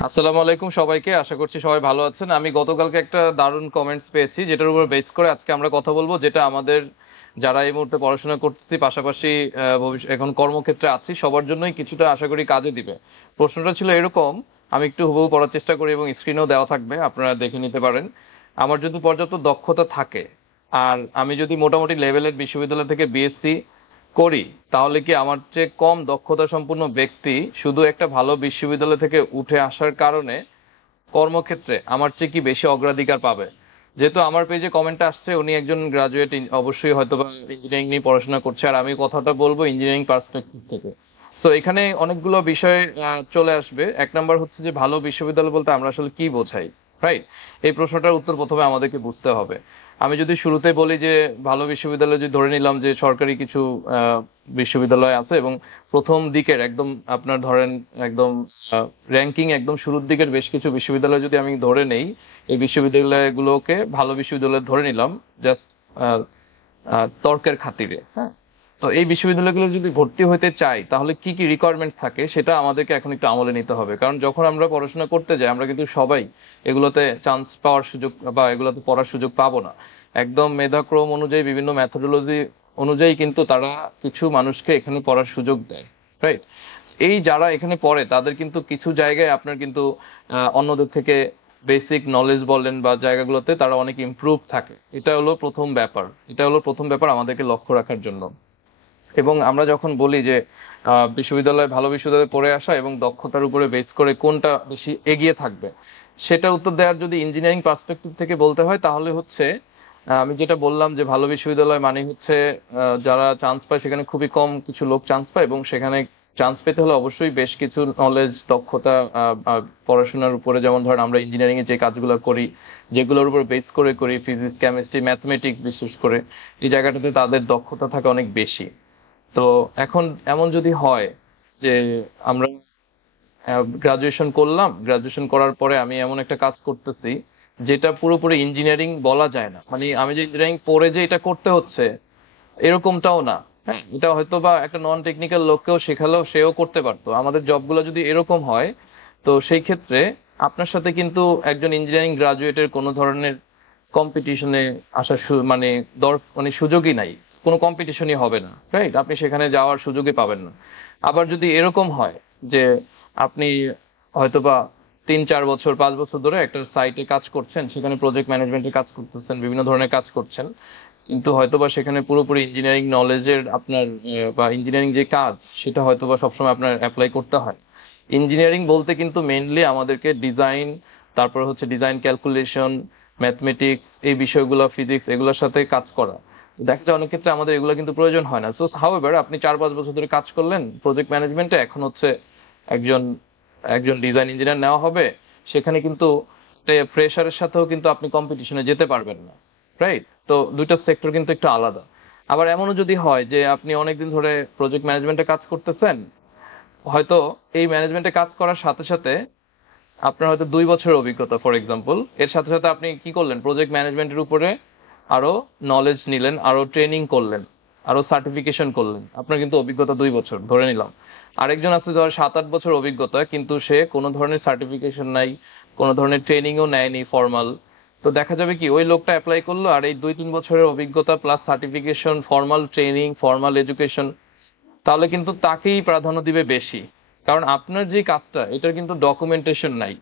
আসসালামু আলাইকুম সবাইকে। আশা করছি সবাই ভালো আছেন। আমি গতকালকে একটা দারুণ কমেন্টস পেয়েছি, যেটার উপর বেস করে আজকে আমরা কথা বলবো, যেটা আমাদের যারা এই মুহূর্তে পড়াশোনা করতেছি, পাশাপাশি এখন কর্মক্ষেত্রে আছি, সবার জন্যই কিছুটা আশা করি কাজে দিবে। প্রশ্নটা ছিল এরকম, আমি একটু হুবহু পড়ার চেষ্টা করি এবং স্ক্রিনেও দেওয়া থাকবে, আপনারা দেখে নিতে পারেন। আমার যদি পর্যাপ্ত দক্ষতা থাকে আর আমি যদি মোটামুটি লেভেলের বিশ্ববিদ্যালয় থেকে বিএসসি করি, তাহলে কি আমার চেয়ে কম দক্ষতা সম্পন্ন ব্যক্তি শুধু একটা ভালো বিশ্ববিদ্যালয় থেকে উঠে আসার কারণে কর্মক্ষেত্রে আমার চেয়ে কি বেশি অগ্রাধিকার পাবে? যেহেতু আমার পেজে কমেন্টটা আসছে, উনি একজন গ্রাজুয়েট, অবশ্যই হয়তো বা ইঞ্জিনিয়ারিং নিয়ে পড়াশোনা করছে, আর আমি কথাটা বলবো ইঞ্জিনিয়ারিং পার্সপেক্টিভ থেকে। সো এখানে অনেকগুলো বিষয় চলে আসবে। এক নাম্বার হচ্ছে যে ভালো বিশ্ববিদ্যালয় বলতে আমরা আসলে কি বোঝাই, রাইট? এই প্রশ্নটার উত্তর প্রথমে আমাদেরকে বুঝতে হবে। আমি যদি শুরুতে বলি যে ভালো বিশ্ববিদ্যালয়, যদি ধরে নিলাম যে সরকারি কিছু বিশ্ববিদ্যালয় আছে, এবং প্রথম দিকের একদম আপনার ধরেন একদম র্যাঙ্কিং একদম শুরুর দিকের বেশ কিছু বিশ্ববিদ্যালয় যদি আমি ধরে নেই, এই বিশ্ববিদ্যালয়গুলোকে ভালো বিশ্ববিদ্যালয় ধরে নিলাম জাস্ট তর্কের খাতিরে, হ্যাঁ? তো এই বিশ্ববিদ্যালয়গুলো যদি ভর্তি হতে চাই, তাহলে কি কি রিকোয়ারমেন্ট থাকে সেটা আমাদেরকে এখন একটু আমলে নিতে হবে। কারণ যখন আমরা পড়াশোনা করতে যাই, আমরা কিন্তু সবাই এগুলোতে চান্স পাওয়ার সুযোগ বা এগুলোতে পড়ার সুযোগ পাবো না। একদম মেধাক্রম অনুযায়ী, বিভিন্ন মেথোডোলজি অনুযায়ী কিন্তু তারা কিছু মানুষকে এখানে পড়ার সুযোগ দেয়, রাইট? এই যারা এখানে পড়ে তাদের কিন্তু কিছু জায়গায় আপনার কিন্তু অন্যদের থেকে বেসিক নলেজ বলেন বা জায়গাগুলোতে তারা অনেক ইমপ্রুভ থাকে। এটা হলো প্রথম ব্যাপার আমাদেরকে লক্ষ্য রাখার জন্য। এবং আমরা যখন বলি যে ভালো বিশ্ববিদ্যালয়ে পড়ে আসা এবং দক্ষতার উপরে বেস করে কোনটা বেশি এগিয়ে থাকবে, সেটা উত্তর দেওয়ার যদি ইঞ্জিনিয়ারিং পার্সপেক্টিভ থেকে বলতে হয়, তাহলে হচ্ছে আমি যেটা বললাম যে ভালো বিশ্ববিদ্যালয় মানে হচ্ছে যারা চান্স পায় সেখানে খুবই কম কিছু লোক চান্স পায়, এবং সেখানে চান্স পেতে হলে অবশ্যই বেশ কিছু নলেজ, দক্ষতা, পড়াশোনার উপরে, যেমন ধরেন আমরা ইঞ্জিনিয়ারিং এ যে কাজগুলো করি, যেগুলোর উপর বেস করে করি, ফিজিক্স, কেমিস্ট্রি, ম্যাথমেটিক্স বিশেষ করে, এই জায়গাটাতে তাদের দক্ষতা থাকে অনেক বেশি। তো এখন এমন যদি হয় যে আমরা গ্রাজুয়েশন করলাম, গ্রাজুয়েশন করার পরে আমি এমন একটা কাজ করতেছি যেটা পুরোপুরি ইঞ্জিনিয়ারিং বলা যায় না, মানে আমি যে ইঞ্জিনিয়ারিং পড়ে যে এটা করতে হচ্ছে এরকমটাও না। হ্যাঁ, এটা হয়তো বা একটা নন টেকনিক্যাল লোককেও শেখালেও সেও করতে পারতো। আমাদের জবগুলো যদি এরকম হয়, তো সেই ক্ষেত্রে আপনার সাথে কিন্তু একজন ইঞ্জিনিয়ারিং গ্রাজুয়েটের কোনো ধরনের কম্পিটিশনে আসার মানে সুযোগই নাই। কোনো কম্পিটিশনই হবে না, রাইট? আপনি সেখানে যাওয়ার সুযোগই পাবেন না। আবার যদি এরকম হয় যে আপনি হয়তোবা 3-4 বছর 5 বছর ধরে একটা সাইটে কাজ করছেন, সেখানে প্রজেক্ট ম্যানেজমেন্টের কাজ করতেছেন, বিভিন্ন ধরনের কাজ করছেন, কিন্তু হয়তোবা সেখানে পুরোপুরি ইঞ্জিনিয়ারিং নলেজের আপনার বা ইঞ্জিনিয়ারিং যে কাজ, সেটা হয়তোবা সবসময় আপনার অ্যাপ্লাই করতে হয়। ইঞ্জিনিয়ারিং বলতে কিন্তু মেইনলি আমাদেরকে ডিজাইন, তারপর হচ্ছে ডিজাইন ক্যালকুলেশন, ম্যাথমেটিক্স, এই বিষয়গুলো, ফিজিক্স, এগুলোর সাথে কাজ করা। দেখা যায় অনেক ক্ষেত্রে আমাদের এগুলো কিন্তু প্রয়োজন হয় না। সো হাউএভার আপনি 4-5 বছর ধরে কাজ করলেন প্রজেক্ট ম্যানেজমেন্টে, এখন হচ্ছে একজন একজন ডিজাইন ইঞ্জিনিয়ার নেওয়া হবে, সেখানে কিন্তু ফ্রেশারের সাথেও কিন্তু আপনি কম্পিটিশনে যেতে পারবেন না, রাইট? তো দুইটা সেক্টর কিন্তু একটু আলাদা। আবার এমনও যদি হয় যে আপনি অনেকদিন ধরে প্রজেক্ট ম্যানেজমেন্টে কাজ করতেছেন, হয়তো এই ম্যানেজমেন্টে কাজ করার সাথে সাথে আপনার হয়তো 2 বছরের অভিজ্ঞতা ফর এক্সাম্পল, এর সাথে সাথে আপনি কি করলেন, প্রজেক্ট ম্যানেজমেন্টের উপরে আরো নলেজ নিলেন, আরো ট্রেনিং করলেন, আরো সার্টিফিকেশন করলেন, আপনার কিন্তু অভিজ্ঞতা 2 বছর ধরে নিলাম। আরেকজন আছে ধর 7-8 বছর অভিজ্ঞতা, কিন্তু সে কোনো ধরনের সার্টিফিকেশন নাই, কোনো ধরনের ট্রেনিংও নেয়নি ফর্মাল। তো দেখা যাবে কি, ওই লোকটা অ্যাপ্লাই করলো, আর এই 2-3 বছরের অভিজ্ঞতা plus certification, formal training, formal education, তাহলে কিন্তু তাকেই প্রাধান্য দিবে বেশি। কারণ আপনার যে কাজটা, এটার কিন্তু ডকুমেন্টেশন নাই।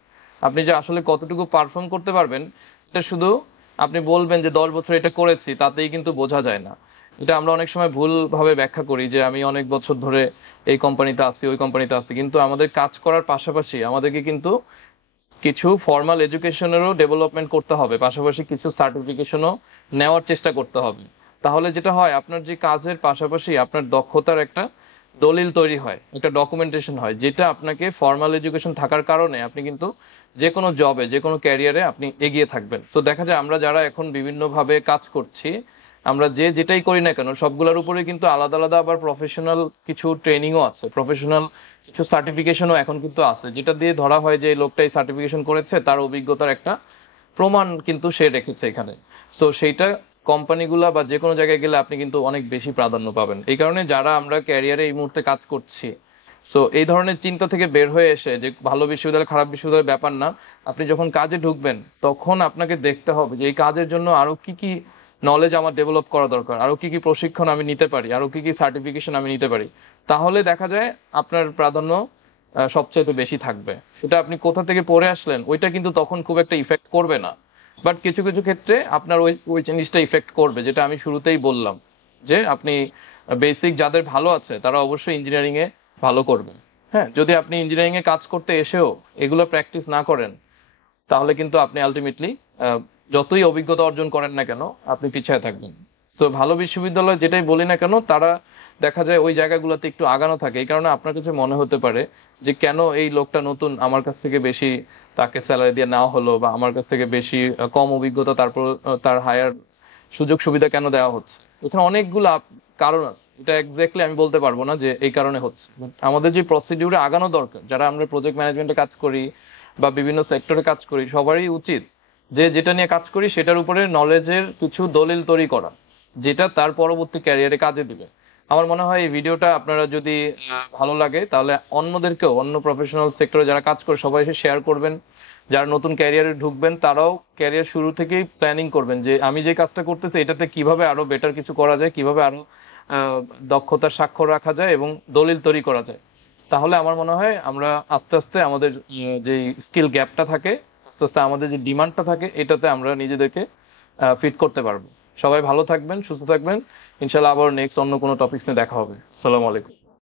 আপনি যে আসলে কতটুকু পারফর্ম করতে পারবেন, এটা শুধু আপনি বলবেন যে 10 বছর এটা করেছি, তাতেই কিন্তু বোঝা যায় না। এটা আমরা অনেক সময় ভুল ভাবে ব্যাখ্যা করি যে আমি অনেক বছর ধরে এই কোম্পানিতে আছি, ওই কোম্পানিতে আছি, কিন্তু আমাদের কাজ করার পাশাপাশি আমাদেরকে কিন্তু কিছু ফর্মাল এডুকেশনেরও ডেভেলপমেন্ট করতে হবে, পাশাপাশি কিছু সার্টিফিকেশনও নেওয়ার চেষ্টা করতে হবে। তাহলে যেটা হয়, আপনার যে কাজের পাশাপাশি আপনার দক্ষতার একটা দলিল তৈরি হয়, একটা ডকুমেন্টেশন হয়, যেটা আপনাকে ফর্মাল এডুকেশন থাকার কারণে আপনি কিন্তু যে কোনো জবে, যে কোনো ক্যারিয়ারে আপনি এগিয়ে থাকবেন। তো দেখা যায় আমরা যারা এখন বিভিন্নভাবে কাজ করছি, আমরা যে যেটাই করি না কেন, সবগুলোর উপরে কিন্তু আলাদা আলাদা আবার প্রফেশনাল কিছু ট্রেনিংও আছে, প্রফেশনাল কিছু সার্টিফিকেশনও এখন কিন্তু আছে, যেটা দিয়ে ধরা হয় যে এই লোকটা এই সার্টিফিকেশন করেছে, তার অভিজ্ঞতার একটা প্রমাণ কিন্তু সে রেখেছে এখানে। তো সেইটা কোম্পানিগুলা বা যে কোনো জায়গায় গেলে আপনি কিন্তু অনেক বেশি প্রাধান্য পাবেন। এই কারণে যারা আমরা ক্যারিয়ারে এই মুহূর্তে কাজ করছি, সো এই ধরনের চিন্তা থেকে বের হয়ে এসে যে ভালো বিশ্ববিদ্যালয় খারাপ বিশ্ববিদ্যালয়ের ব্যাপার না, আপনি যখন কাজে ঢুকবেন তখন আপনাকে দেখতে হবে যে এই কাজের জন্য আরো কি কি নলেজ আমার ডেভেলপ করা দরকার, আরো কি কি প্রশিক্ষণ আমি নিতে পারি, আরো কি কি সার্টিফিকেশন আমি নিতে পারি। তাহলে দেখা যায় আপনার প্রাধান্য সবচেয়ে বেশি থাকবে। সেটা আপনি কোথা থেকে পড়ে আসলেন ওইটা কিন্তু তখন খুব একটা ইফেক্ট করবে না, বাট কিছু কিছু ক্ষেত্রে আপনার ওই ওই জিনিসটা ইফেক্ট করবে, যেটা আমি শুরুতেই বললাম যে আপনি বেসিক যাদের ভালো আছে তারা অবশ্যই ইঞ্জিনিয়ারিং এ ভালো করবেন। হ্যাঁ, যদি আপনি ইঞ্জিনিয়ারিং এ কাজ করতে এসেও এগুলো প্র্যাকটিস না করেন তাহলে কিন্তু আপনি আলটিমেটলি যতই অভিজ্ঞতা অর্জন করেন না কেন আপনি পিছিয়ে থাকবেন। তো ভালো বিশ্ববিদ্যালয় যেটাই বলি না কেন তারা দেখা যায় ওই জায়গাগুলোতে একটু আগানো থাকে। এই কারণে আপনার কাছে মনে হতে পারে যে কেন এই লোকটা নতুন, আমার কাছ থেকে বেশি তাকে স্যালারি দিয়ে নেওয়া হলো, বা আমার কাছ থেকে বেশি কম অভিজ্ঞতা তারপর তার হায়ার সুযোগ সুবিধা কেন দেওয়া হচ্ছে। এখানে অনেকগুলো কারণ আছে, এটা এক্স্যাক্টলি আমি বলতে পারবো না যে এই কারণে হচ্ছে। আমাদের যে প্রসিডিউরে আগানো দরকার, যারা আমরা প্রজেক্ট ম্যানেজমেন্টে কাজ করি বা বিভিন্ন সেক্টরে কাজ করি, সবারই উচিত যে যেটা নিয়ে কাজ করি সেটার উপরে নলেজের কিছু দলিল তৈরি করা, যেটা তার পরবর্তী ক্যারিয়ারে কাজে দিবে। আমার মনে হয় এই ভিডিওটা আপনারা যদি ভালো লাগে তাহলে অন্যদেরকেও, অন্য প্রফেশনাল সেক্টরে যারা কাজ করে সবাই এসে শেয়ার করবেন। যারা নতুন ক্যারিয়ারে ঢুকবেন তারাও ক্যারিয়ার শুরু থেকেই প্ল্যানিং করবেন যে আমি যে কাজটা করতেছি এটাতে কিভাবে আরো বেটার কিছু করা যায়, কিভাবে আরো দক্ষতার স্বাক্ষর রাখা যায় এবং দলিল তৈরি করা যায়। তাহলে আমার মনে হয় আমরা আস্তে আস্তে আমাদের যে স্কিল গ্যাপটা থাকে, আস্তে আস্তে আমাদের যে ডিমান্ডটা থাকে, এটাতে আমরা নিজেদেরকে ফিট করতে পারবো। সবাই ভালো থাকবেন, সুস্থ থাকবেন। ইনশাল্লাহ আবার নেক্সট অন্য কোনো টপিক নিয়ে দেখা হবে। আসসালামু আলাইকুম।